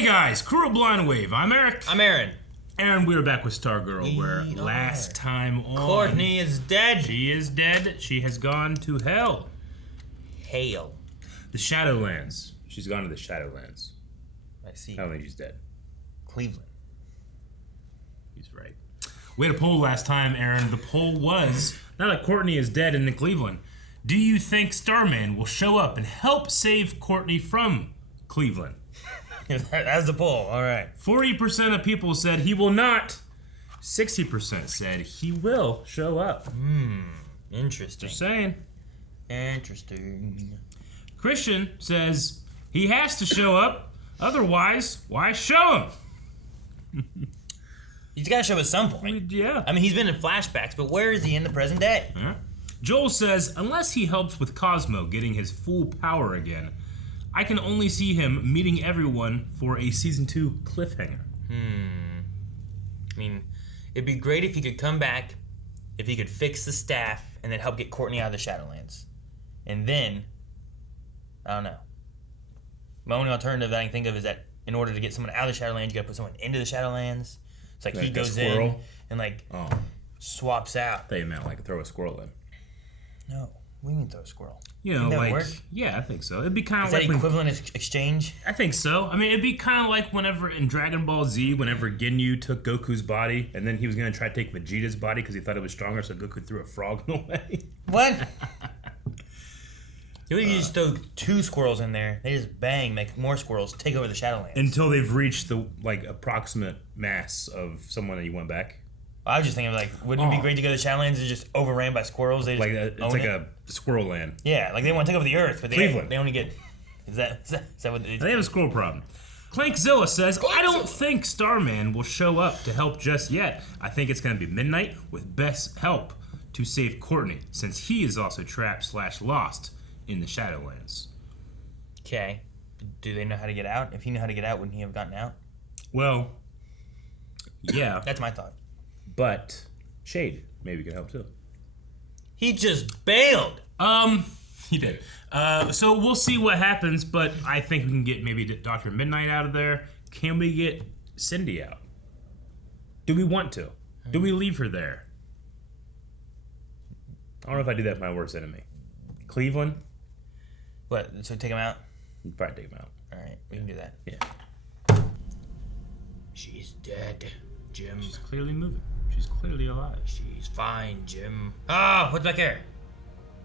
Hey guys, Crew of Blind Wave. I'm Eric. I'm Aaron. And we're back with Stargirl, where last time on... Courtney is dead. She is dead. She has gone to hell. Hail. The Shadowlands. She's gone to the Shadowlands. I see. I don't think she's dead. Cleveland. He's right. We had a poll last time, Aaron. The poll was, now that Courtney is dead and in Cleveland, do you think Starman will show up and help save Courtney from Cleveland? That's the poll. All right. 40% of people said he will not. 60% said he will show up. Interesting. Just saying. Interesting. Christian says he has to show up. Otherwise, why show him? He's got to show up at some point. Yeah. I mean, he's been in flashbacks, but where is he in the present day? Yeah. Joel says, unless he helps with Cosmo getting his full power again, I can only see him meeting everyone for a Season 2 cliffhanger. I mean, it'd be great if he could come back, if he could fix the staff, and then help get Courtney out of the Shadowlands. And then, I don't know. My only alternative that I can think of is that in order to get someone out of the Shadowlands, you gotta put someone into the Shadowlands. It's like he goes in and swaps out. They meant like throw a squirrel in. No, we mean throw a squirrel. You know, like, yeah, I think so. It'd be kind of like... Is that equivalent exchange? I think so. I mean, it'd be kind of like whenever in Dragon Ball Z, whenever Ginyu took Goku's body, and then he was going to try to take Vegeta's body because he thought it was stronger, so Goku threw a frog in the way. What? You just throw two squirrels in there, they just bang, make more squirrels, take over the Shadowlands. Until they've reached the, like, approximate mass of someone that you went back. I was just thinking, like, wouldn't it be great to go to the Shadowlands and just overran by squirrels? They just it's like a squirrel land. Yeah, like they want to take over the Earth, but they only get... Is that what they have a squirrel problem. Clankzilla says, I don't think Starman will show up to help just yet. I think it's going to be Midnight with best help to save Courtney, since he is also trapped/lost in the Shadowlands. Okay. Do they know how to get out? If he knew how to get out, wouldn't he have gotten out? Well, yeah. That's my thought. But Shade maybe could help too. He just bailed. He did. So we'll see what happens, but I think we can get maybe Dr. Midnight out of there. Can we get Cindy out? Do we want to? Do we leave her there? I don't know if I do that with my worst enemy. Cleveland? What, so take him out? We'll probably take him out. Alright, we can do that. Yeah. She's dead, Jim. She's clearly moving. She's clearly alive. She's fine, Jim. Ah, what's back here?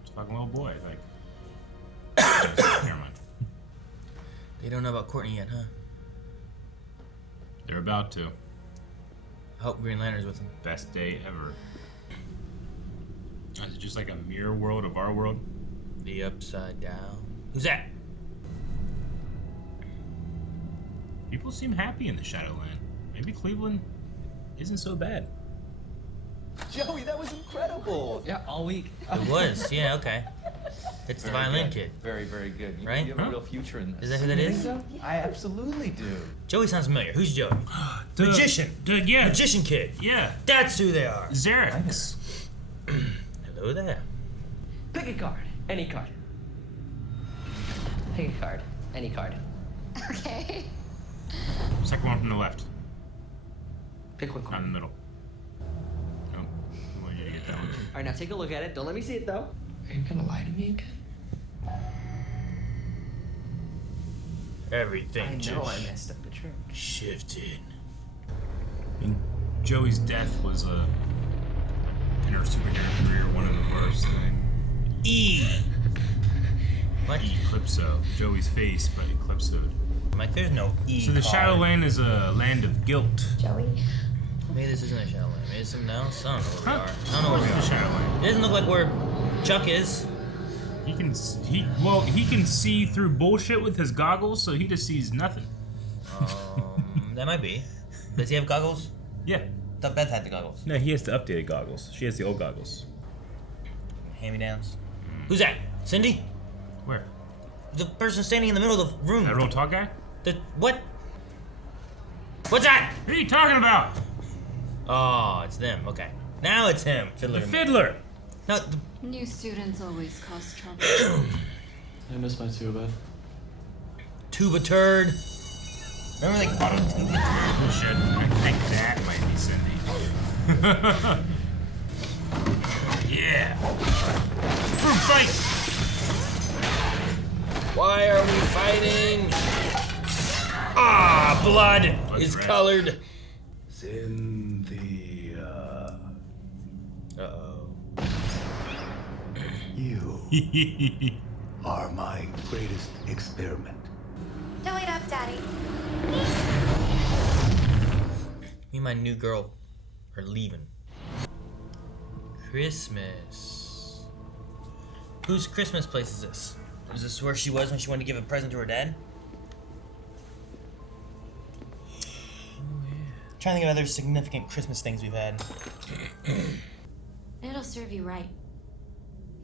It's a fucking little boy, like. Never mind. They don't know about Courtney yet, huh? They're about to. I hope Green Lantern's with them. Best day ever. Is it just like a mirror world of our world? The Upside Down. Who's that? People seem happy in the Shadowland. Maybe Cleveland isn't so bad. Joey, that was incredible. Yeah, all week. It was, yeah, okay. It's the violin kid. Very, very good. Right? You have a real future in this. Is that who that is? So? I absolutely do. Joey sounds familiar. Who's Joey? Magician. Yeah. Magician kid. Yeah. That's who they are. Xerix. Hello there. Pick a card. Any card. Pick a card. Any card. Okay. Second one from the left. Pick one Not card. in the middle. No. I want you to get that one. All right, now take a look at it. Don't let me see it, though. Are you gonna lie to me again? Everything I know just I messed up the trick. shifted. I mean, Joey's death was in her superhero career one of the worst. What? Eclipso. Joey's face, but Eclipsoed. Like, there's no E. So the card. Shadowland is a land of guilt. Joey. Maybe this isn't a Shadowland. Maybe it's something else. I don't know where we are. I don't know Where's where we the are. Shadowland? It doesn't look like where Chuck is. He can see through bullshit with his goggles, so he just sees nothing. That might be. Does he have goggles? Yeah. I thought Beth had the goggles. No, he has the updated goggles. She has the old goggles. Hand-me-downs. Who's that? Cindy? Where? The person standing in the middle of the room. That real tall guy? What? What's that? What are you talking about? Oh, it's them. Okay. Now it's him. Fiddler. The fiddler. No. New students always cause trouble. I miss my tuba. Tuba turd. Remember like Oh shit, I think that might be Cindy. Yeah. Group fight! why are we fighting? Ah, blood is red. colored. Cynthia. Uh-oh. You are my greatest experiment. Don't wait up, Daddy. Me and my new girl are leaving. Christmas. Whose Christmas place is this? Is this where she was when she wanted to give a present to her dad? Trying to think of other significant Christmas things we've had. It'll serve you right.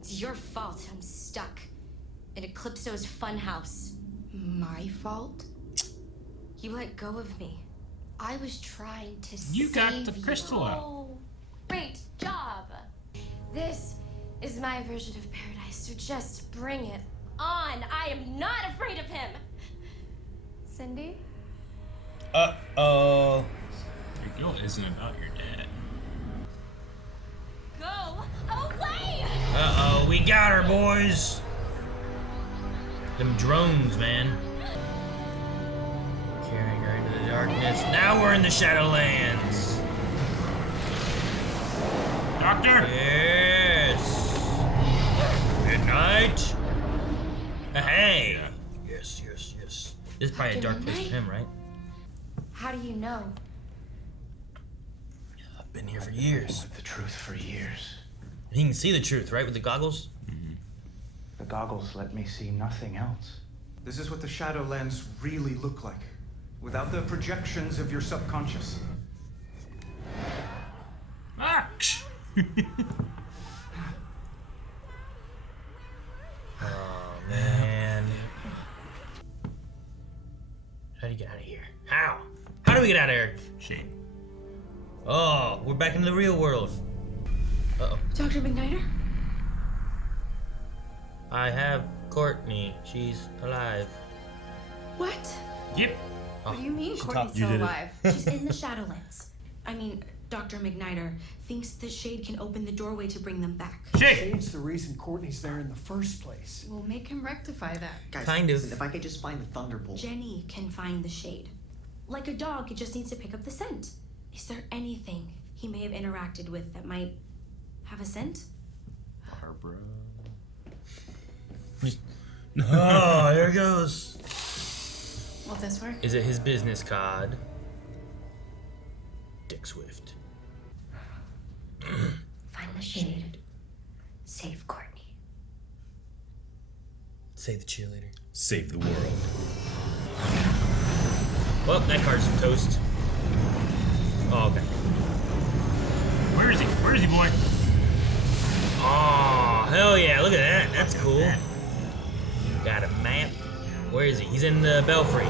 It's your fault I'm stuck in Eclipso's funhouse. My fault? You let go of me. I was trying to You save got the crystal out. Oh, great job. This is my version of paradise, so just bring it on. I am not afraid of him. Cindy? Uh-oh. Your guilt isn't about your dad. Go away! Uh-oh, we got her, boys. Them drones, man. Carrying her into the darkness. Now we're in the Shadowlands. Doctor! Yes. Good night. Hey. Yes, yes, yes. This is probably a dark place for him, right? How do you know? I've been here for years. The truth for years. He can see the truth, right, with the goggles? The goggles let me see nothing else. This is what the Shadowlands really look like, without the projections of your subconscious. Ah! Oh, man. How do you get out of here? How? How do we get out of here? Shade. Oh, we're back in the real world. Uh-oh. Dr. McNider? I have Courtney. She's alive. What? Yep. What do you mean she Courtney's talked- still you did it. alive? She's in the Shadowlands. I mean, Dr. McNider thinks the shade can open the doorway to bring them back. Shade! Shade's the reason Courtney's there in the first place. We'll make him rectify that. Guys, Kind of. listen, if I could just find the thunderbolt. Jenny can find the shade. Like a dog, it just needs to pick up the scent. Is there anything he may have interacted with that might have a scent? Barbara. Oh, there it goes. Will this work? Is it his business card? Dick Swift. Find the shade. Save Courtney. Save the cheerleader. Save the world. Well, that card's toast. Oh, okay. Where is he? Where is he, boy? Oh, hell yeah, look at that. That's cool. Got a map. Where is he? He's in the belfry.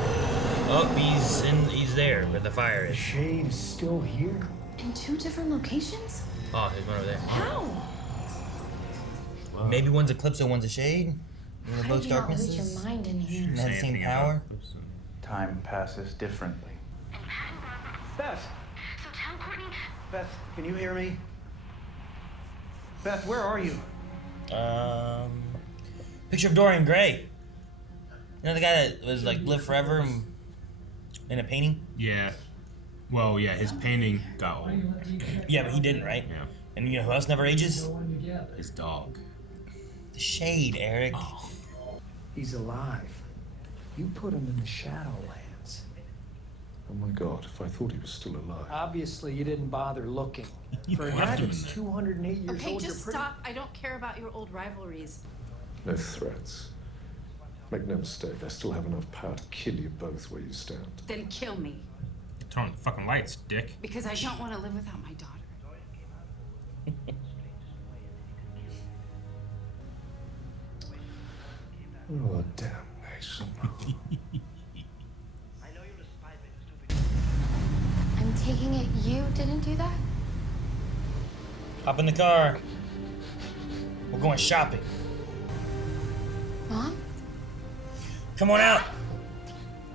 Oh, he's there where the fire The is. Shade is still here. In 2 different locations? Oh, there's one over there. How? Maybe one's Eclipso, one's a Shade. They're How both did you not lose darknesses. your mind in here? And have the same power. Time passes differently. Beth! So tell Courtney. Beth, can you hear me? Beth, where are you? Picture of Dorian Gray. You know the guy that was like live forever in a painting? Yeah. Well, yeah, his painting got old. Yeah, but he didn't, right? Yeah. And you know who else never ages? His dog. The Shade, Eric. Oh. He's alive. You put him in the Shadowlands. Oh my god, if I thought he was still alive. Obviously, you didn't bother looking. For a left guy him that's in there. 208 years Okay, old, just you're pretty... stop. I don't care about your old rivalries. No threats. Make no mistake, I still have enough power to kill you both where you stand. Then kill me. Turn on the fucking lights, dick. Because I don't want to live without my daughter. Oh, damnation. I'm taking it you didn't do that? Hop in the car. We're going shopping. Mom? Come on out.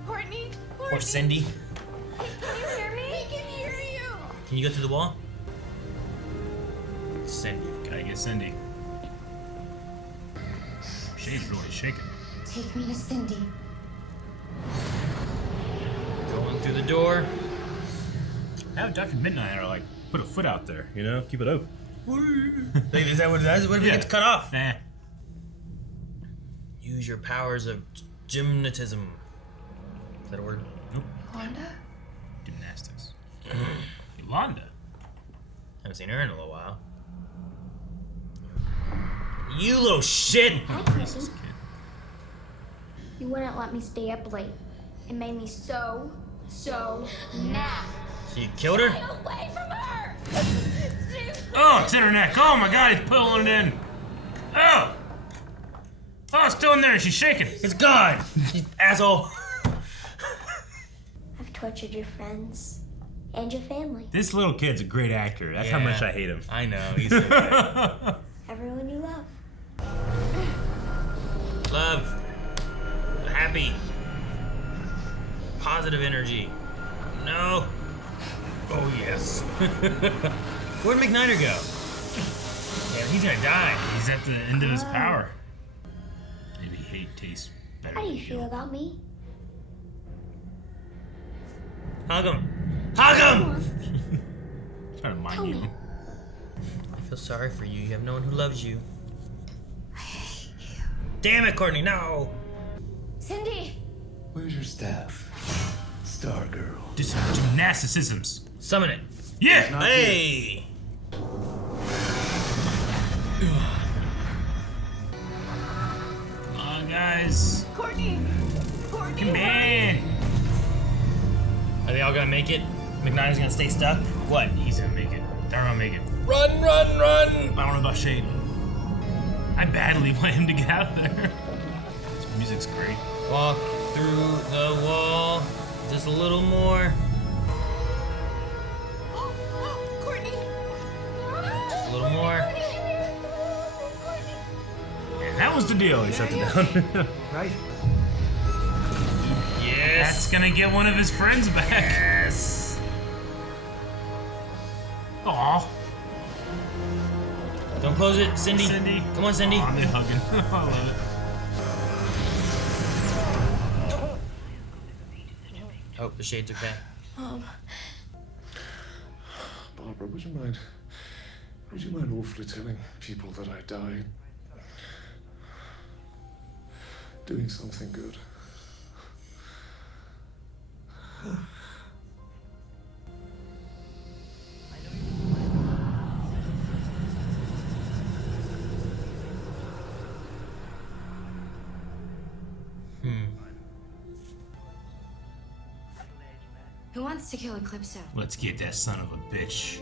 Courtney? Courtney! Or Cindy. Can you hear me? He can hear you. Can you go through the wall? Cindy. Gotta get Cindy. Shade's really shaking. Take me to Cindy. Going through the door. Have Dr. Midnight or like put a foot out there, you know? Keep it open. Is that what it does? What if it gets cut off? Nah. Use your powers of gymnatism. Is that a word? Nope. Wanda? Gymnastics. Yolanda. Haven't seen her in a little while. You little shit! Hi, Chrissy. You wouldn't let me stay up late. It made me so mad. So you killed her? Stay away from her! Oh, it's in her neck. Oh my god, he's pulling it in. Oh! Oh, it's still in there. She's shaking. It's gone! You asshole! I've tortured your friends and your family. This little kid's a great actor. That's how Yeah. much I hate him. I know, he's so good. Everyone you love. Love. Happy. Positive energy. No. Oh, yes. Where'd McNider go? Yeah, he's gonna die. He's at the end of his power. Maybe hate tastes better How do than you feel about me? Hug him. Hug him! Trying to mind Tell you. me. I feel sorry for you. You have no one who loves you. I hate you. Damn it, Courtney, no! Cindy! Where's your staff? Stargirl. Do some gymnasticisms. Summon it. Yeah! Not Hey! Come on, guys. Courtney! Courtney! Come in. Are they all gonna make it? McNider's gonna stay stuck? What? He's gonna make it. They're gonna make it. Run, run, run! I don't know about Shade. I badly want him to get out of there. This music's great. Walk through the wall. Just a little more. Courtney! Just a little more. And that was the deal. He shut it down. Right? Yes. That's gonna get one of his friends back. Yes. Aw. Don't close it, Cindy. Cindy. Come on, Cindy. Aw, they're hugging. I love it. Hope the shade's okay. Barbara, would you mind awfully telling people that I died? Doing something good. Who wants to kill Eclipso? Let's get that son of a bitch.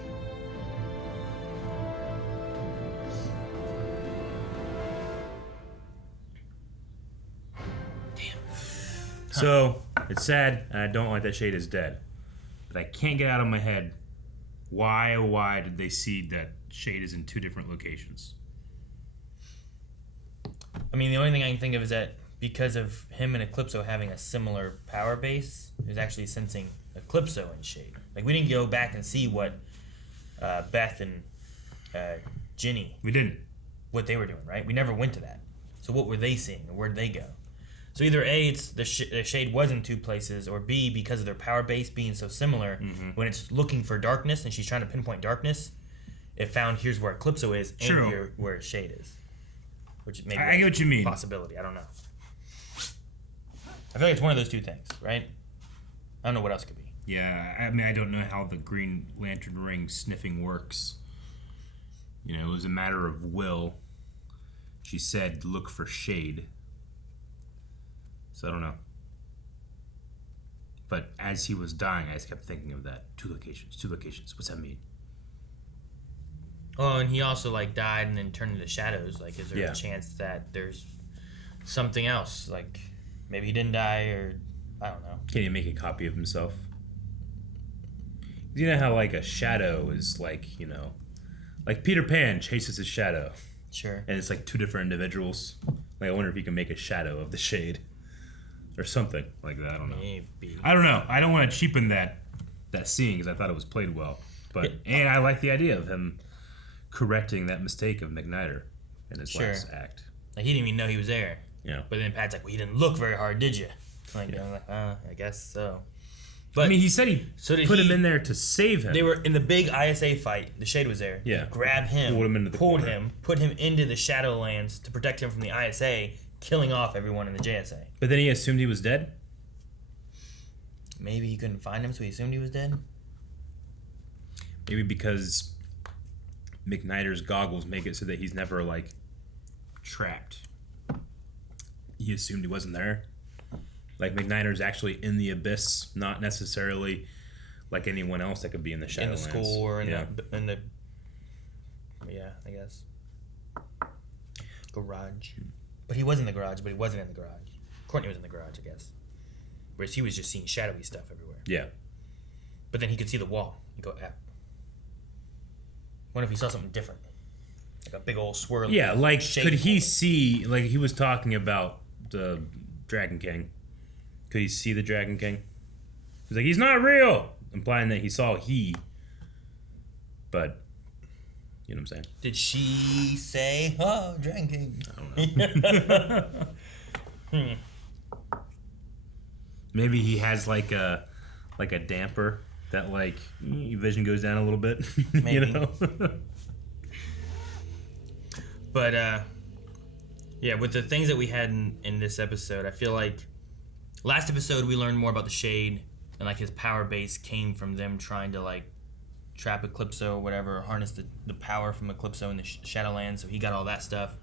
Damn. So, it's sad, and I don't like that Shade is dead. But I can't get out of my head why, oh why did they see that Shade is in two different locations? I mean, the only thing I can think of is that because of him and Eclipso having a similar power base, he was actually sensing Eclipso in Shade. Like, we didn't go back and see what Beth and Ginny, We didn't. what they were doing, right? We never went to that. So what were they seeing, or where did they go? So either A, it's the Shade was in two places, or B, because of their power base being so similar, when it's looking for darkness and she's trying to pinpoint darkness, it found here's where Eclipso is and True. here where Shade is. Which maybe I get what you mean. Possibility, I don't know. I feel like it's one of those two things, right? I don't know what else could be. Yeah, I mean, I don't know how the Green Lantern ring sniffing works. You know, it was a matter of will. She said, look for Shade. So I don't know. But as he was dying, I just kept thinking of that. Two locations. What's that mean? Oh, and he also like died and then turned into shadows. Like, is there Yeah. a chance that there's something else? Like, maybe he didn't die, or I don't know. Can he make a copy of himself? You know how like a shadow is like, you know, like Peter Pan chases his shadow. Sure. And it's like two different individuals. Like I wonder if he can make a shadow of the Shade. or something like that. I don't know. Maybe. I don't know. I don't want to cheapen that scene because I thought it was played well. But and I like the idea of him correcting that mistake of McNider in his last act. Like he didn't even know he was there. Yeah. But then Pat's like, "Well, you didn't look very hard, did you?" Like, I'm like, I guess so. But I mean, he said he put him in there to save him. They were in the big ISA fight. The Shade was there. Yeah. He grabbed him, Pulled him into the pulled corner. him, put him into the Shadowlands to protect him from the ISA, killing off everyone in the JSA. But then he assumed he was dead? Maybe he couldn't find him, so he assumed he was dead? Maybe because McNider's goggles make it so that he's never, like, trapped. He assumed he wasn't there. Like, McNider's actually in the abyss, not necessarily like anyone else that could be in the Shadowlands. In the school or in the yeah, I guess. Garage. But he was in the garage, but he wasn't in the garage. Courtney was in the garage, I guess. Whereas he was just seeing shadowy stuff everywhere. Yeah. But then he could see the wall. He'd go, what if he saw something different? Like a big old swirly. Yeah, like, could he see, like, he was talking about the Dragon King. Could he see the Dragon King? He's like, he's not real! Implying that he saw he. But, you know what I'm saying? Did she say, oh, Dragon King? I don't know. Maybe he has, like a damper that, like, vision goes down a little bit. Maybe. You know? But, yeah, with the things that we had in this episode, I feel like last episode we learned more about the Shade and, like, his power base came from them trying to, like, trap Eclipso or whatever, harness the power from Eclipso in the Shadowlands, so he got all that stuff.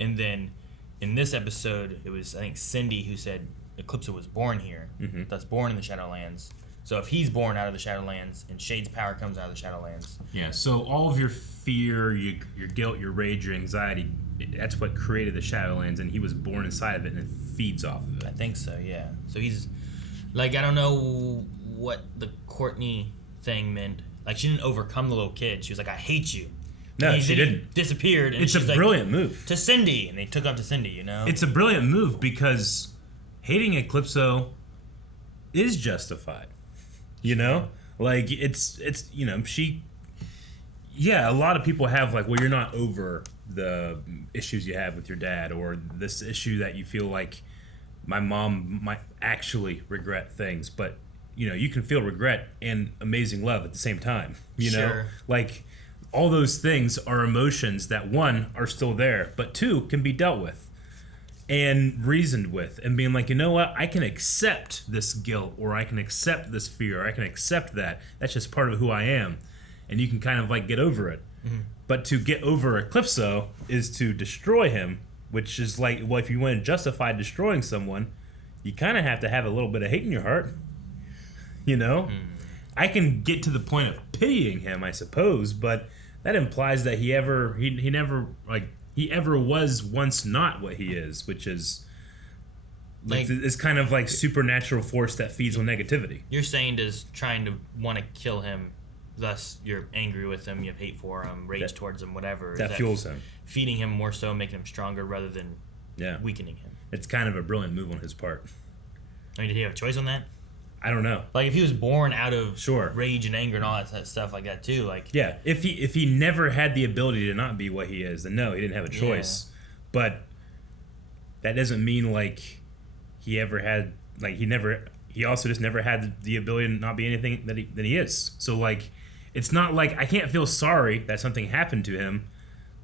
And then in this episode, it was, I think, Cindy who said Eclipso was born here, thus born in the Shadowlands. So if he's born out of the Shadowlands and Shade's power comes out of the Shadowlands. Yeah, so all of your fear, your guilt, your rage, your anxiety, that's what created the Shadowlands, and he was born inside of it and it feeds off of it. I think so, yeah. So he's, like, I don't know what the Courtney thing meant. Like, she didn't overcome the little kid. She was like, I hate you. No, she didn't. Disappeared. And it's a brilliant move. To Cindy, and they took up to Cindy, you know? It's a brilliant move because hating Eclipso is justified. You know? Like, it's you know, a lot of people have, like, well, you're not over the issues you have with your dad, or this issue that you feel like my mom might actually regret things, but, you know, you can feel regret and amazing love at the same time, you know? Like, all those things are emotions that, one, are still there, but two, can be dealt with and reasoned with, and being like, you know what, I can accept this guilt, or I can accept this fear, or I can accept that. That's just part of who I am. And you can kind of, like, get over it. Mm-hmm. But to get over Eclipso is to destroy him, which is like, well, if you want to justify destroying someone, you kind of have to have a little bit of hate in your heart. You know? I can get to the point of pitying him, I suppose, but that implies that he ever was once not what he is, which is like this kind of like supernatural force that feeds on negativity. You're saying does trying to want to kill him, thus you're angry with him, you have hate for him, rage towards him, whatever. That fuels him. Feeding him more so, making him stronger rather than weakening him. It's kind of a brilliant move on his part. I mean, did he have a choice on that? I don't know. Like, if he was born out of rage and anger and all that stuff like that too, like... Yeah, if he never had the ability to not be what he is, then no, he didn't have a choice. Yeah. But that doesn't mean, like, he ever had... Like, he also just never had the ability to not be anything that he is. So, like, it's not like... I can't feel sorry that something happened to him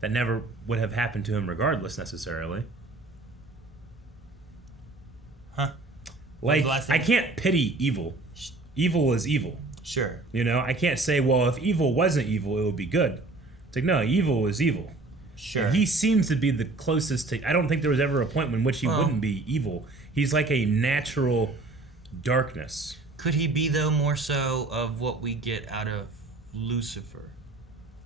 that never would have happened to him regardless, necessarily. Huh? Like, I can't pity evil. Evil is evil. Sure. You know, I can't say, well, if evil wasn't evil, it would be good. It's like, no, evil is evil. Sure. And he seems to be the closest to... I don't think there was ever a point in which he wouldn't be evil. He's like a natural darkness. Could he be, though, more so of what we get out of Lucifer?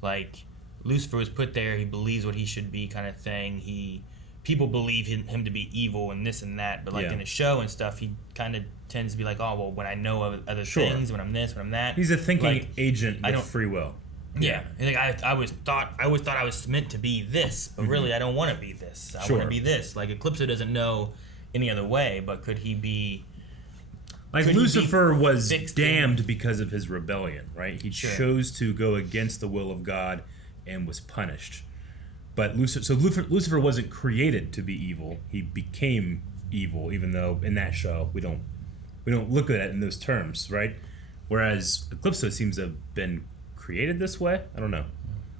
Like, Lucifer was put there, he believes what he should be kind of thing. People believe him to be evil and this and that, but like in the show and stuff, he kind of tends to be like, oh, well, when I know of other things, when I'm this, when I'm that. He's a thinking agent with free will. Yeah. And like, I always thought I was meant to be this, but really I don't want to be this. I want to be this. Like, Eclipso doesn't know any other way, but could he be... Like, could he Lucifer be was fixed damned because of his rebellion, right? He Sure. chose to go against the will of God and was punished. But Lucifer wasn't created to be evil. He became evil, even though in that show we don't look at it in those terms, right? Whereas Eclipso seems to have been created this way. I don't know.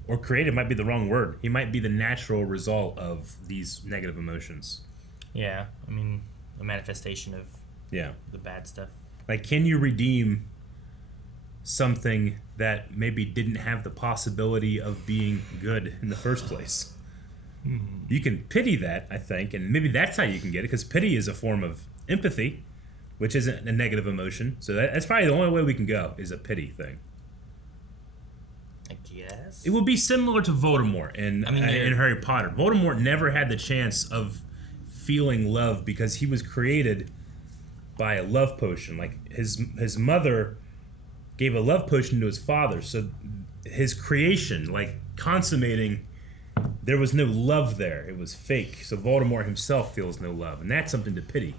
Or created might be the wrong word. He might be the natural result of these negative emotions. Yeah, I mean, a manifestation of the bad stuff. Like, can you redeem something that maybe didn't have the possibility of being good in the first place? You can pity that, I think, and maybe that's how you can get it, because pity is a form of empathy, which isn't a negative emotion. So that's probably the only way we can go, is a pity thing. I guess. It would be similar to Voldemort in Harry Potter. Voldemort never had the chance of feeling love because he was created by a love potion. Like, his mother gave a love potion to his father, so his creation, like consummating, there was no love there. It was fake. So Voldemort himself feels no love, and that's something to pity.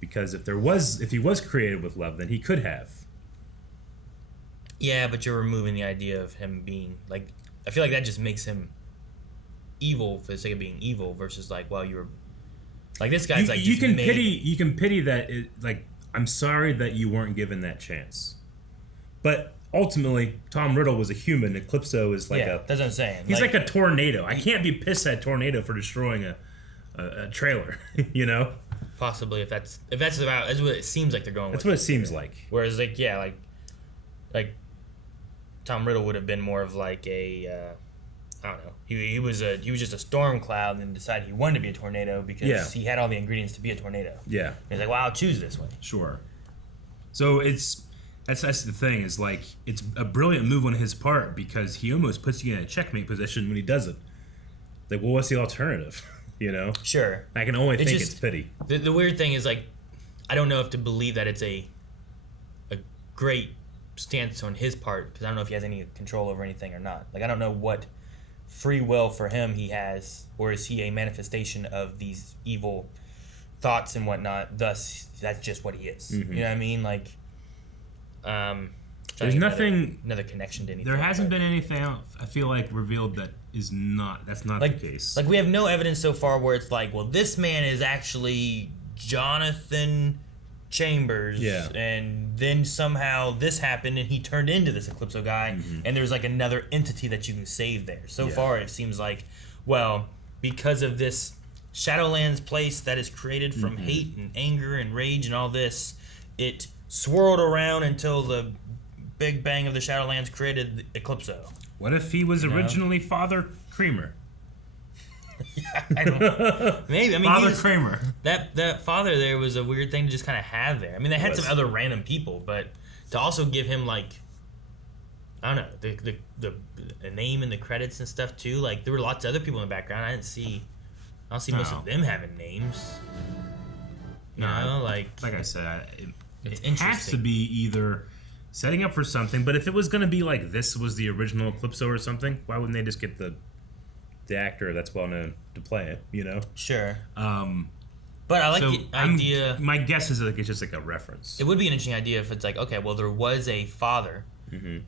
Because if he was created with love, then he could have. Yeah, but you're removing the idea of him being like. I feel like that just makes him evil for the sake of being evil, versus like, well, you're like this guy's like. You can pity that. Like, I'm sorry that you weren't given that chance, but ultimately, Tom Riddle was a human. Eclipso is like that's what I'm saying. He's like a tornado. I can't be pissed at Tornado for destroying a trailer. You know. Possibly, if that's about, that's what it seems like they're going with. That's what it seems like. Whereas, like, like Tom Riddle would have been more of like a, I don't know. He was just a storm cloud and decided he wanted to be a tornado because he had all the ingredients to be a tornado. Yeah. And he's like, well, I'll choose this way. Sure. So that's the thing, is like, it's a brilliant move on his part because he almost puts you in a checkmate position when he does it. Like, well, what's the alternative? You know? Sure. I can only think it's pity. The weird thing is, like, I don't know if to believe that it's a great stance on his part, because I don't know if he has any control over anything or not. Like, I don't know what free will for him he has, or is he a manifestation of these evil thoughts and whatnot, thus that's just what he is. Mm-hmm. You know what I mean? Like, there's nothing... Another connection to anything. There hasn't been anything, I feel like, revealed that's not like, the case. Like, we have no evidence so far where it's like, well, this man is actually Jonathan Chambers, and then somehow this happened and he turned into this Eclipso guy, and there's like another entity that you can save there. So far, it seems like, well, because of this Shadowlands place that is created from hate and anger and rage and all this, it swirled around until the Big Bang of the Shadowlands created Eclipso. What if he was originally Father Creamer? I don't know. Maybe. I mean, Father Kramer. That father there was a weird thing to just kind of have there. I mean, they had some other random people, but to also give him, like, I don't know, the name and the credits and stuff too. Like, there were lots of other people in the background. I don't see most of them having names. You know, like I said, it has to be either setting up for something. But if it was going to be like this was the original Eclipso or something, why wouldn't they just get the actor that's well known to play it? You know. Sure. But I like the idea. My guess is like it's just like a reference. It would be an interesting idea if it's like, okay, well, there was a father,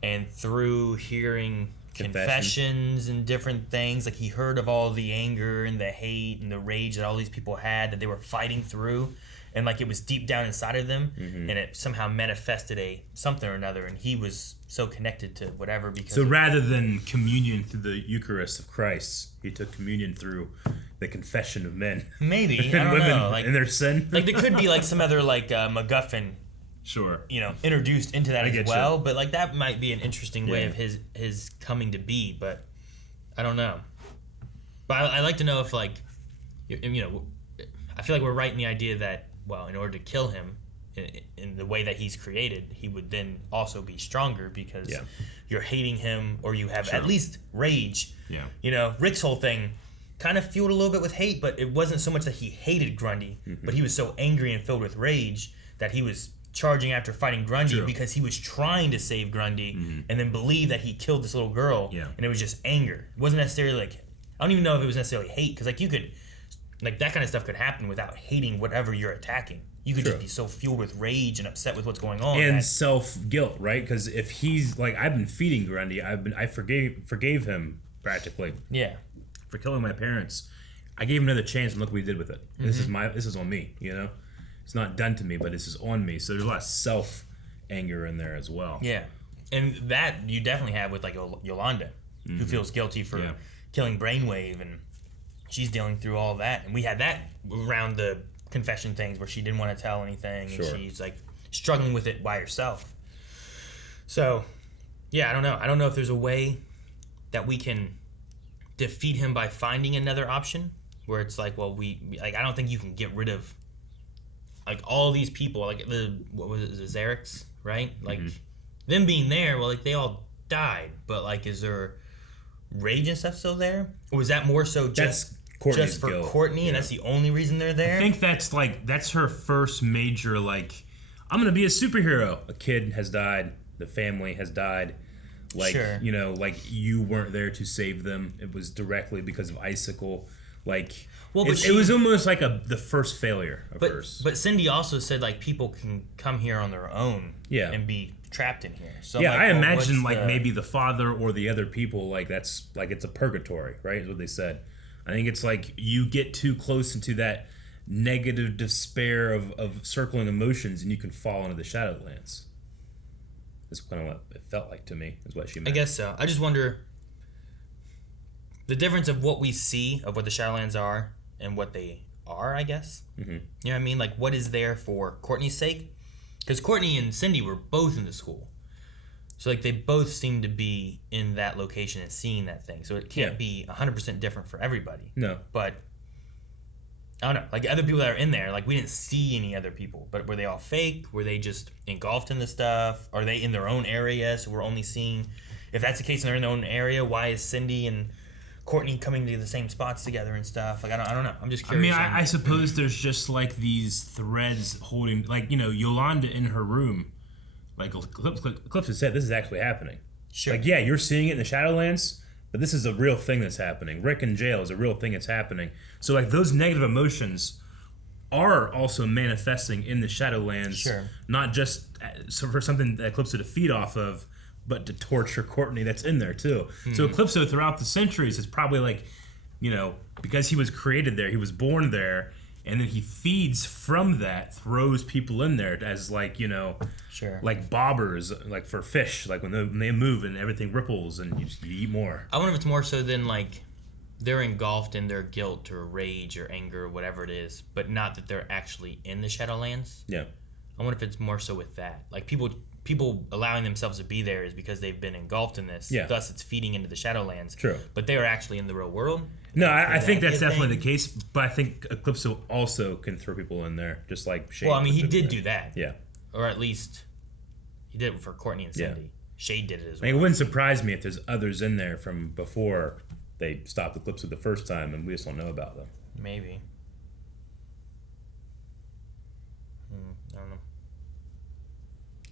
and through hearing confessions and different things, like he heard of all the anger and the hate and the rage that all these people had that they were fighting through, and like it was deep down inside of them, and it somehow manifested a something or another, and he was so connected to whatever. Because so rather than communion through the Eucharist of Christ, he took communion through the confession of men. Maybe and I don't women know, like in their sin. Like there could be like some other like MacGuffin. Sure. You know, introduced into that as well, but like that might be an interesting way of his coming to be, but I don't know. But I like to know if like, you know, I feel like we're right in the idea that, well, in order to kill him in the way that he's created, he would then also be stronger because you're hating him, or you have at least rage. Yeah. You know, Rick's whole thing kind of fueled a little bit with hate, but it wasn't so much that he hated Grundy, but he was so angry and filled with rage that he was charging after fighting Grundy because he was trying to save Grundy and then believed that he killed this little girl, and it was just anger. It wasn't necessarily like, I don't even know if it was necessarily hate, because like you could like that kind of stuff could happen without hating whatever you're attacking. You could just be so fueled with rage and upset with what's going on. And self-guilt, right? Because if he's like, I've been feeding Grundy, I forgave him practically. Yeah. For killing my parents. I gave him another chance, and look what he did with it. This is on me, you know? It's not done to me, but this is on me. So there's a lot of self-anger in there as well. Yeah. And that you definitely have with like Yolanda, who feels guilty for killing Brainwave, and she's dealing through all that. And we had that around the confession things where she didn't want to tell anything, and she's like struggling with it by herself. So, yeah, I don't know. I don't know if there's a way that we can defeat him by finding another option where it's like, well, I don't think you can get rid of like all these people, like what was it, the Xerics, right? Like them being there, well, like they all died, but like, is there rage and stuff still there, or was that more so just for guilt. Courtney, and that's the only reason they're there? I think that's her first major, like, I'm gonna be a superhero. A kid has died, the family has died, like, you know, like you weren't there to save them. It was directly because of Icicle. Like, it was almost like the first failure of hers. But Cindy also said like people can come here on their own, and be trapped in here. So yeah, like, I imagine like maybe the father or the other people, like that's like it's a purgatory, right? Is what they said. I think it's like you get too close into that negative despair of circling emotions, and you can fall into the Shadowlands. That's kind of what it felt like to me. Is what she meant. I guess so. I just wonder the difference of what we see of what the Shadowlands are and what they are, I guess. You know what I mean? Like, what is there for Courtney's sake? Because Courtney and Cindy were both in the school. So, like, they both seem to be in that location and seeing that thing. So it can't be 100% different for everybody. No. But, I don't know. Like, other people that are in there, like, we didn't see any other people. But were they all fake? Were they just engulfed in the stuff? Are they in their own area? So we're only seeing... If that's the case and they're in their own area, why is Cindy and Courtney coming to the same spots together and stuff? Like, I don't know. I'm just curious. I mean, I suppose there's just like these threads holding, like, you know, Yolanda in her room, like Eclipso said, this is actually happening. Sure. Like, yeah, you're seeing it in the Shadowlands, but this is a real thing that's happening. Rick in jail is a real thing that's happening. So, like, those negative emotions are also manifesting in the Shadowlands. Sure. Not just for something that Eclipso to feed off of, but to torture Courtney that's in there too. So Eclipso throughout the centuries is probably like, you know, because he was created there, he was born there, and then he feeds from that, throws people in there as like, you know, like bobbers, like for fish, like when they move and everything ripples and you eat more. I wonder if it's more so than like they're engulfed in their guilt or rage or anger or whatever it is, but not that they're actually in the Shadowlands. Yeah. I wonder if it's more so with that. Like people allowing themselves to be there is because they've been engulfed in this. Yeah. Thus, it's feeding into the Shadowlands. True. But they are actually in the real world. No, I think that's definitely the case. But I think Eclipso also can throw people in there, just like Shade. Well, I mean, he did do that. Yeah. Or at least he did it for Courtney and Cindy. Yeah. Shade did it as well. I mean, it wouldn't surprise me if there's others in there from before they stopped Eclipso the first time, and we just don't know about them. Maybe. I don't know.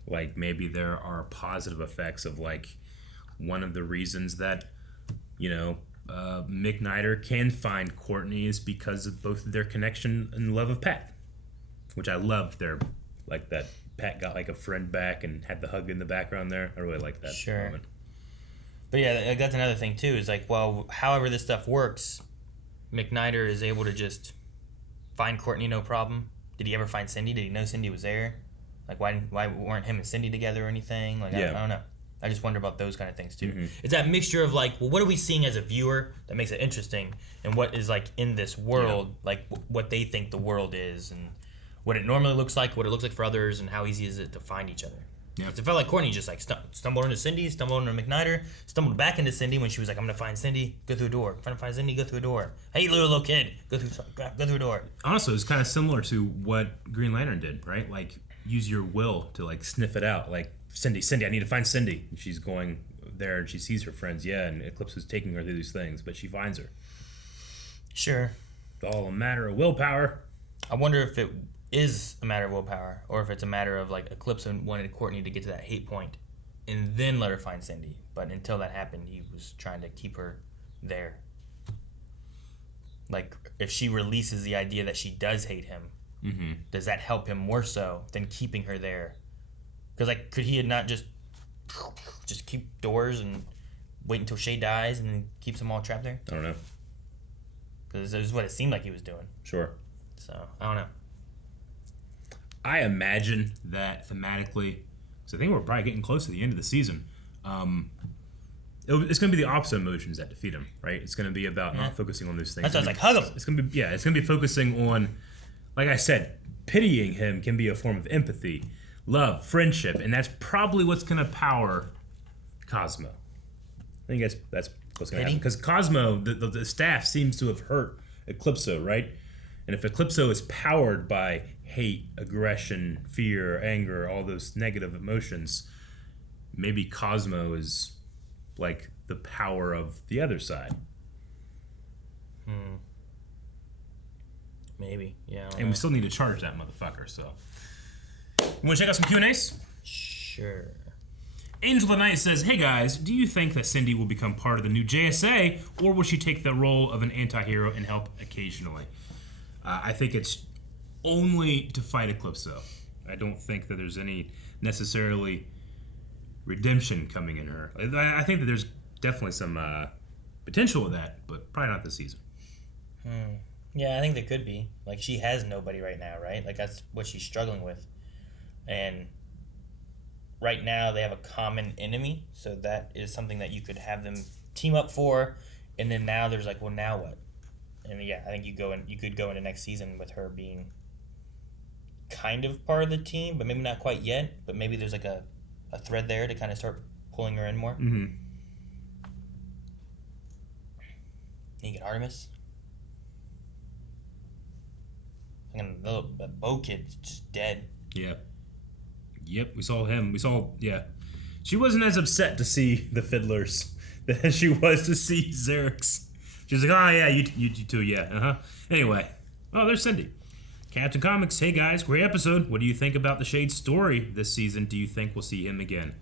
Like, maybe there are positive effects of, like, one of the reasons that, you know, McNider can find Courtney is because of both their connection and love of Pat, which I loved their, like, that Pat got, like, a friend back and had the hug in the background there. I really like that moment. But yeah, that's another thing, too, is like, well, however this stuff works, McNider is able to just find Courtney no problem. Did he ever find Cindy? Did he know Cindy was there? Like, why weren't him and Cindy together or anything? Like, I don't know. I just wonder about those kind of things, too. It's that mixture of, like, well, what are we seeing as a viewer that makes it interesting, and what is, like, in this world, like, what they think the world is, and what it normally looks like, what it looks like for others, and how easy is it to find each other. Yeah. It felt like Courtney just, like, stumbled into Cindy, stumbled into McNider, stumbled back into Cindy when she was like, I'm going to find Cindy, go through a door. Trying to find Cindy, go through a door. Hey, little kid, go through a door. Honestly, it's kind of similar to what Green Lantern did, right? Like, use your will to, like, sniff it out. Like, Cindy, I need to find Cindy. And she's going there and she sees her friends, and Eclipso's taking her through these things, but she finds her. Sure. It's all a matter of willpower. I wonder if it is a matter of willpower, or if it's a matter of, like, Eclipso wanted Courtney to get to that hate point and then let her find Cindy. But until that happened, he was trying to keep her there. like if she releases the idea that she does hate him, does that help him more so than keeping her there? Because like, could he not just keep doors and wait until Shay dies and then keeps them all trapped there? I don't know. Because this is what it seemed like he was doing. Sure. So I don't know. I imagine that thematically, so I think we're probably getting close to the end of the season. It's going to be the opposite emotions that defeat him, right? It's going to be about not focusing on those things. That's why I was like, hug him. It's going to be it's going to be focusing on, like I said, pitying him can be a form of empathy, love, friendship, and that's probably what's going to power Cosmo. I think that's what's going to happen, because Cosmo, the staff seems to have hurt Eclipso, right? And if Eclipso is powered by hate, aggression, fear, anger, all those negative emotions, maybe Cosmo is like the power of the other side. Maybe, yeah. And we still need to charge that motherfucker, so. You want to check out some Q&As? Sure. Angel of the Night says, hey guys, do you think that Cindy will become part of the new JSA, or will she take the role of an anti-hero and help occasionally? I think it's only to fight Eclipso. I don't think that there's any necessarily redemption coming in her. I think that there's definitely some potential with that, but probably not this season. Yeah, I think there could be. Like, she has nobody right now, right? Like, that's what she's struggling with. And right now they have a common enemy, so that is something that you could have them team up for. And then now there's like, well, now what? And yeah, I think you could go into next season with her being kind of part of the team, but maybe not quite yet. But maybe there's like a thread there to kind of start pulling her in more. Mm-hmm. You get Artemis. And the Bo kid's just dead. Yeah. Yep, we saw him. She wasn't as upset to see the Fiddlers as she was to see Xerix. She was like, oh yeah, you too, yeah, Anyway, there's Cindy. Captain Comics, hey guys, great episode. What do you think about the Shade story this season? Do you think we'll see him again?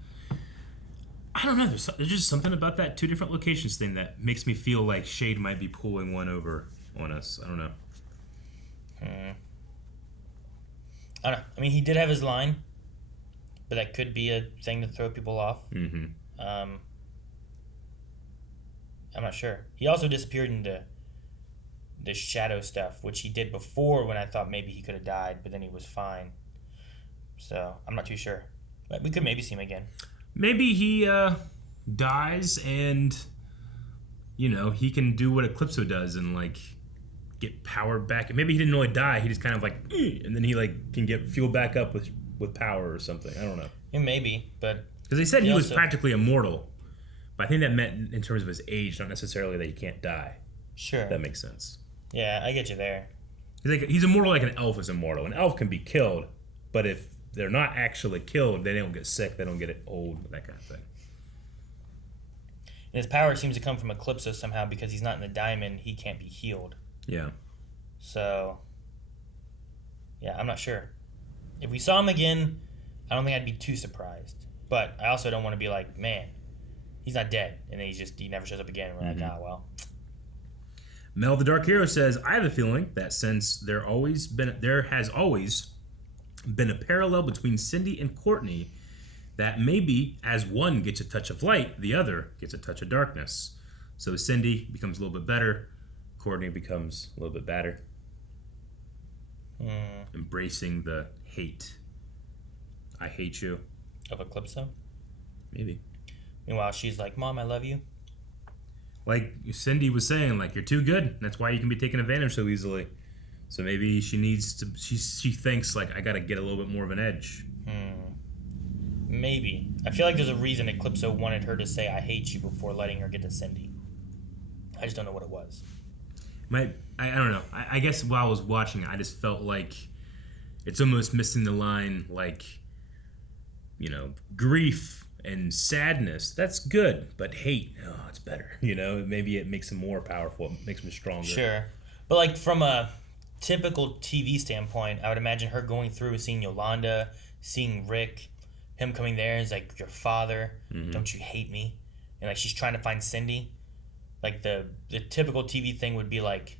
I don't know. There's just something about that 2 different locations thing that makes me feel like Shade might be pulling one over on us. I don't know. I don't know. I mean, he did have his line, but that could be a thing to throw people off. Mm-hmm. I'm not sure. He also disappeared into the shadow stuff, which he did before when I thought maybe he could have died, but then he was fine. So I'm not too sure. But we could maybe see him again. Maybe he dies and, he can do what Eclipso does and, like, get power back. Maybe he didn't really die. He just kind of, like, and then he, like, can get fueled back up with power or something. I don't know. Maybe, but... Because they said he was practically immortal. But I think that meant in terms of his age, not necessarily that he can't die. Sure. If that makes sense. Yeah, I get you there. He's immortal like an elf is immortal. An elf can be killed, but if they're not actually killed, they don't get sick, they don't get old, that kind of thing. And his power seems to come from Eclipso somehow because he's not in the diamond, he can't be healed. Yeah. So, yeah, I'm not sure. If we saw him again, I don't think I'd be too surprised. But I also don't want to be like, man, he's not dead, and then he never shows up again. And we're like, well. Mel the Dark Hero says, I have a feeling that since there has always been a parallel between Cindy and Courtney, that maybe as one gets a touch of light, the other gets a touch of darkness. So Cindy becomes a little bit better, Courtney becomes a little bit badder. Embracing the hate. I hate you. Of Eclipso? Maybe. Meanwhile, she's like, Mom, I love you. Like Cindy was saying, like, you're too good. That's why you can be taken advantage so easily. So maybe she needs to, she thinks, like, I gotta get a little bit more of an edge. Maybe. I feel like there's a reason Eclipso wanted her to say, I hate you before letting her get to Cindy. I just don't know what it was. I don't know. I guess while I was watching it, I just felt like it's almost missing the line, like, grief and sadness, that's good, but hate, it's better. Maybe it makes him more powerful, it makes him stronger. Sure. But like from a typical TV standpoint, I would imagine her going through, seeing Yolanda, seeing Rick, him coming there is like, your father, don't you hate me? And like she's trying to find Cindy. Like the typical TV thing would be like,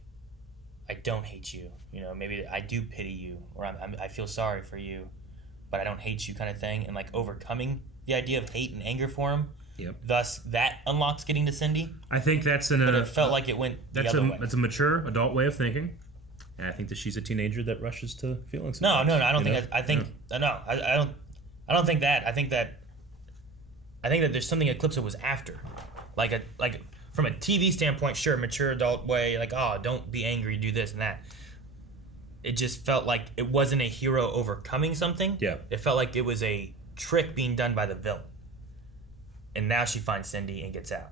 I don't hate you. You know, maybe I do pity you, or I feel sorry for you, but I don't hate you kind of thing. And like overcoming the idea of hate and anger for him. Yep. Thus, that unlocks getting to Cindy. I think that's But it felt like it went the other way. That's a mature adult way of thinking, and I think that she's a teenager that rushes to feelings. No, I don't think. I don't think that. I think that there's something Eclipso was after, like from a TV standpoint, sure, mature adult way, like, oh, don't be angry, do this and that. It just felt like it wasn't a hero overcoming something. Yeah. It felt like it was a trick being done by the villain. And now she finds Cindy and gets out.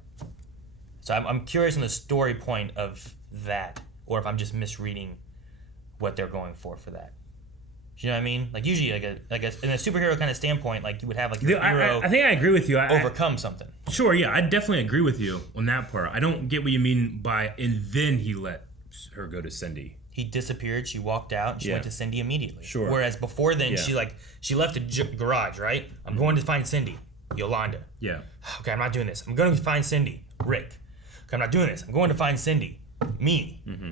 So I'm curious on the story point of that, or if I'm just misreading what they're going for that. You know what I mean? Like usually, like a in a superhero kind of standpoint, like you would have like your hero. I think I agree with you. Overcome something. Sure, yeah, I definitely agree with you on that part. I don't get what you mean by and then he let her go to Cindy. He disappeared. She walked out. And she went to Cindy immediately. Sure. Whereas before then, she left the garage. Right. I'm going to find Cindy. Yolanda. Yeah. Okay, I'm not doing this. I'm going to find Cindy. Rick. Okay, I'm not doing this. I'm going to find Cindy. Me. Mm-hmm.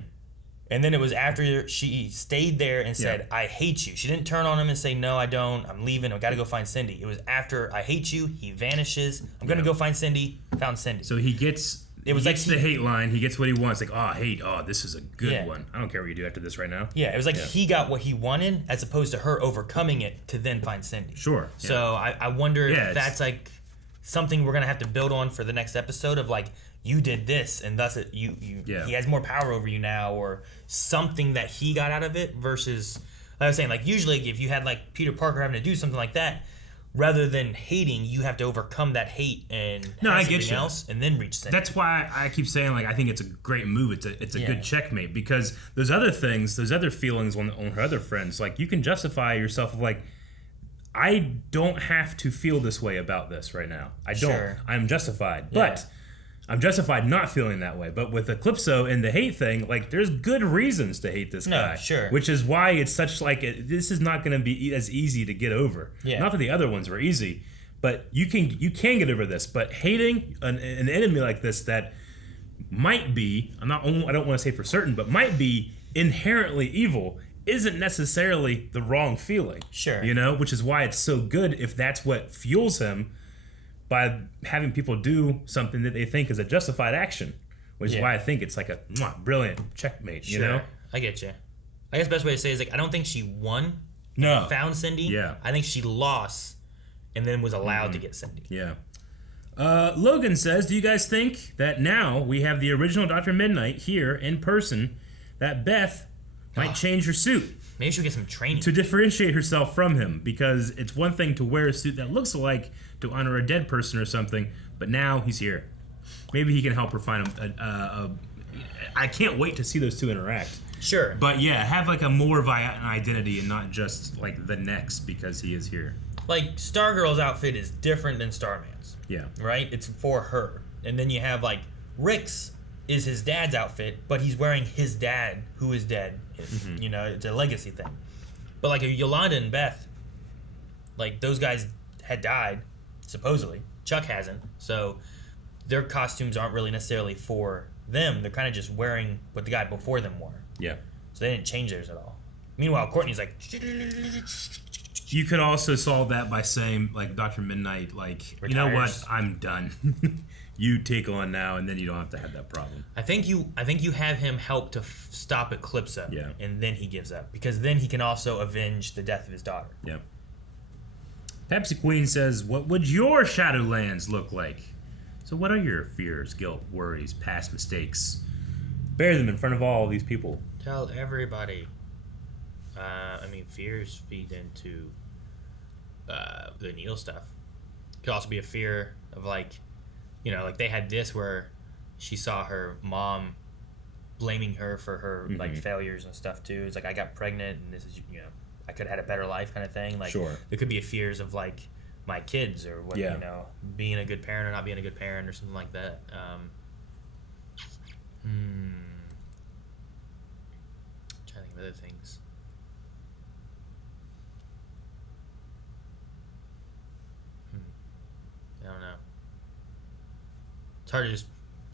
And then it was after she stayed there and said, I hate you. She didn't turn on him and say, no, I don't. I'm leaving. I got to go find Cindy. It was after I hate you. He vanishes. I'm going to go find Cindy. Found Cindy. So he gets the hate line. He gets what he wants. Like, oh, hate. Oh, this is a good one. I don't care what you do after this right now. Yeah, it was like he got what he wanted as opposed to her overcoming it to then find Cindy. Sure. Yeah. So I wonder if that's like something we're going to have to build on for the next episode of like, you did this and thus he has more power over you now, or something that he got out of it versus, like I was saying, like usually if you had like Peter Parker having to do something like that, rather than hating, you have to overcome that hate and I something get you. else and then reach Cindy. That's why I keep saying like I think it's a great move. It's a good checkmate, because those other things, those other feelings on her other friends, like you can justify yourself of like, I don't have to feel this way about this right now. I don't. Sure. I'm justified. But I'm justified not feeling that way. But with Eclipso and the hate thing, like there's good reasons to hate this guy. Sure. Which is why it's such like this is not going to be as easy to get over. Yeah. Not that the other ones were easy, but you can get over this. But hating an enemy like this that might be, I don't want to say for certain, but might be inherently evil, isn't necessarily the wrong feeling. Sure. You know, which is why it's so good if that's what fuels him, by having people do something that they think is a justified action, which is why I think it's like a brilliant checkmate, you know? I get you. I guess the best way to say is like, I don't think she won. No. Found Cindy. Yeah. I think she lost and then was allowed to get Cindy. Yeah. Logan says, do you guys think that now we have the original Dr. Midnight here in person, that Beth might change her suit? Maybe she'll get some training. To differentiate herself from him, because it's one thing to wear a suit that looks alike to honor a dead person or something, but now he's here. Maybe he can help her find I can't wait to see those two interact. Sure. But yeah, have like a more of an identity and not just like the next because he is here. Like Stargirl's outfit is different than Starman's. Yeah. Right? It's for her. And then you have like Rick's is his dad's outfit, but he's wearing his dad, who is dead. You know, it's a legacy thing. But like Yolanda and Beth, like those guys had died, supposedly. Chuck hasn't. So their costumes aren't really necessarily for them. They're kind of just wearing what the guy before them wore. Yeah. So they didn't change theirs at all. Meanwhile, Courtney's like... You could also solve that by saying, like, Dr. Midnight, like, retires. You know what? I'm done. You take on now, and then you don't have to have that problem. I think you have him help to stop Eclipso. Yeah. And then he gives up. Because then he can also avenge the death of his daughter. Yeah. Pepsi Queen says, what would your Shadowlands look like? So what are your fears, guilt, worries, past mistakes? Bear them in front of all these people. Tell everybody. Fears feed into the Neil stuff. Could also be a fear of like, you know, like they had this where she saw her mom blaming her for her like failures and stuff too. It's like, I got pregnant and this is, you know, I could have had a better life kind of thing. Like, sure. There could be fears of like my kids or what, you know, being a good parent or not being a good parent or something like that. Trying to think of other things. I don't know. It's hard to just...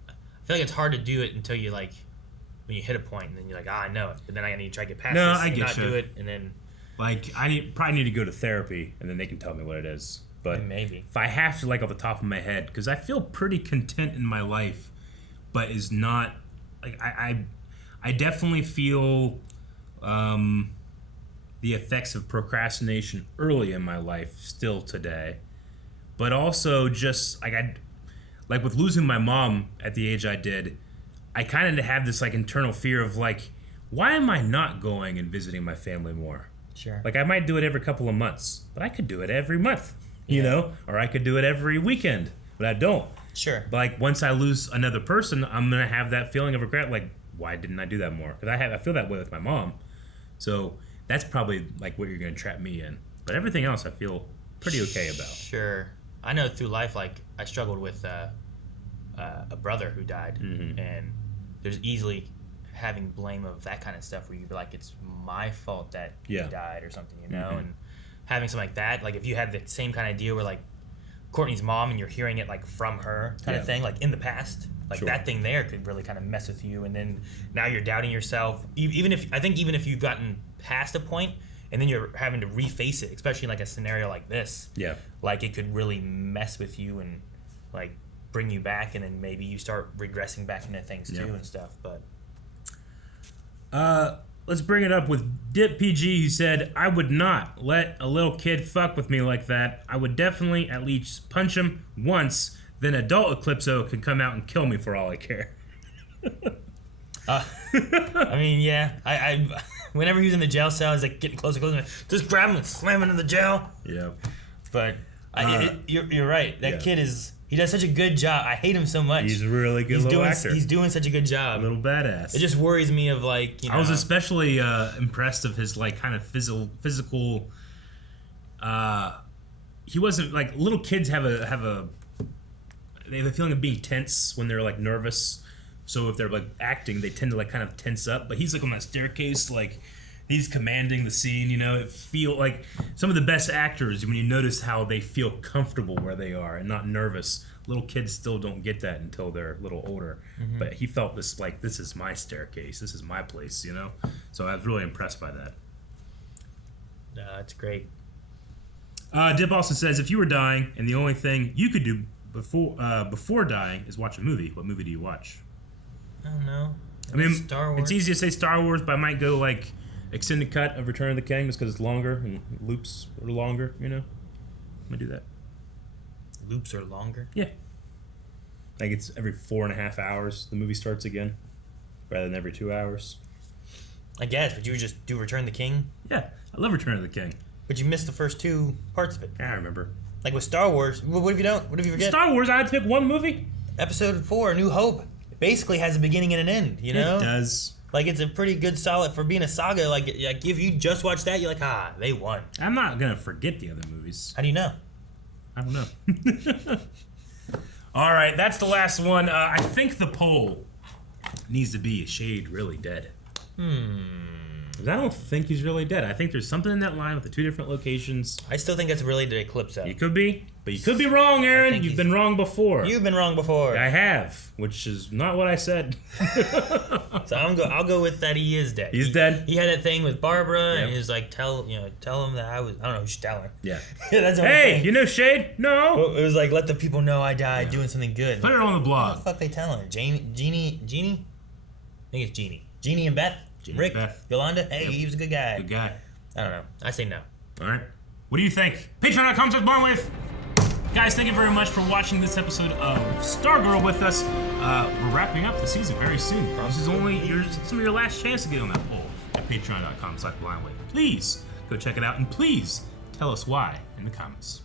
I feel like it's hard to do it until you, like, when you hit a point and then you're like, I know it, but then I need to try to get past No, this I and get not you. do it, and then Like, probably need to go to therapy, and then they can tell me what it is. But maybe. if I have to, like, off the top of my head, because I feel pretty content in my life, but is not, like, I definitely feel the effects of procrastination early in my life still today. But also just, like with losing my mom at the age I did, I kind of have this, like, internal fear of, like, why am I not going and visiting my family more? Sure. Like, I might do it every couple of months, but I could do it every month, you know? Or I could do it every weekend, but I don't. Sure. But, like, once I lose another person, I'm going to have that feeling of regret, like, why didn't I do that more? Because I feel that way with my mom. So that's probably, like, what you're going to trap me in. But everything else I feel pretty okay about. Sure. I know through life, like, I struggled with a brother who died, and there's easily having blame of that kind of stuff where you'd be like, it's my fault that he died or something, you know? And having something like that, like if you had the same kind of deal where like Courtney's mom and you're hearing it like from her kind of thing, like in the past, like that thing there could really kind of mess with you, and then now you're doubting yourself. Even if you've gotten past a point and then you're having to reface it, especially in like a scenario like this, like it could really mess with you and like bring you back, and then maybe you start regressing back into things too and stuff. But let's bring it up with Dip PG, who said, I would not let a little kid fuck with me like that. I would definitely at least punch him once, then adult Eclipso can come out and kill me for all I care. I mean, yeah, I whenever he was in the jail cell, he's like getting closer, just grab him and slam him in the jail. Yeah. But you're right. That kid he does such a good job. I hate him so much. He's a really good little actor. He's doing such a good job. A little badass. It just worries me of like, you know. I was especially impressed of his like kind of physical. He wasn't like little kids they have a feeling of being tense when they're like nervous. So if they're like acting, they tend to like kind of tense up. But he's like on that staircase, like he's commanding the scene. You know, it feel like some of the best actors when you notice how they feel comfortable where they are and not nervous. Little kids still don't get that until they're a little older. But he felt this like, this is my staircase, this is my place. You know, so I was really impressed by that. It's great. Dip also says, if you were dying and the only thing you could do before dying is watch a movie, what movie do you watch? I don't know. I mean, Star Wars. It's easy to say Star Wars, but I might go like extended cut of Return of the King just because it's longer and loops are longer, you know? I'm gonna do that. Loops are longer? Yeah. Like it's every 4.5 hours the movie starts again rather than every 2 hours. I guess, but you would just do Return of the King? Yeah, I love Return of the King. But you missed the first 2 parts of it. I remember. Like with Star Wars, what if you don't? What if you forget? Star Wars, I had to pick one movie? Episode 4, A New Hope. It basically has a beginning and an end, you know? It does. Like, it's a pretty good solid for being a saga. Like if you just watch that, you're like, they won. I'm not going to forget the other movies. How do you know? I don't know. All right, that's the last one. I think the poll needs to be, is Shade really dead? 'Cause I don't think he's really dead. I think there's something in that line with the 2 different locations. I still think that's related to Eclipso. You could be, but you could be wrong, Aaron. You've been wrong before. You've been wrong before. I have, which is not what I said. So I'll go with that he is dead. He's dead. He had that thing with Barbara, and he was like, tell him that I don't know, you should tell her. Yeah. That's the hey, thing. you know Shade? No. It was like, let the people know I died doing something good. Put it on the blog. What the fuck they telling her? Jeannie? I think it's Jeannie. Jeannie and Beth? Rick? Beth. Yolanda? Hey, he was a good guy. Good guy. I don't know. I say no. All right. What do you think? Patreon.com/Blindwave. Guys, thank you very much for watching this episode of Stargirl with us. We're wrapping up the season very soon. This is only some of your last chance to get on that poll at patreon.com/blindwave. Please go check it out, and please tell us why in the comments.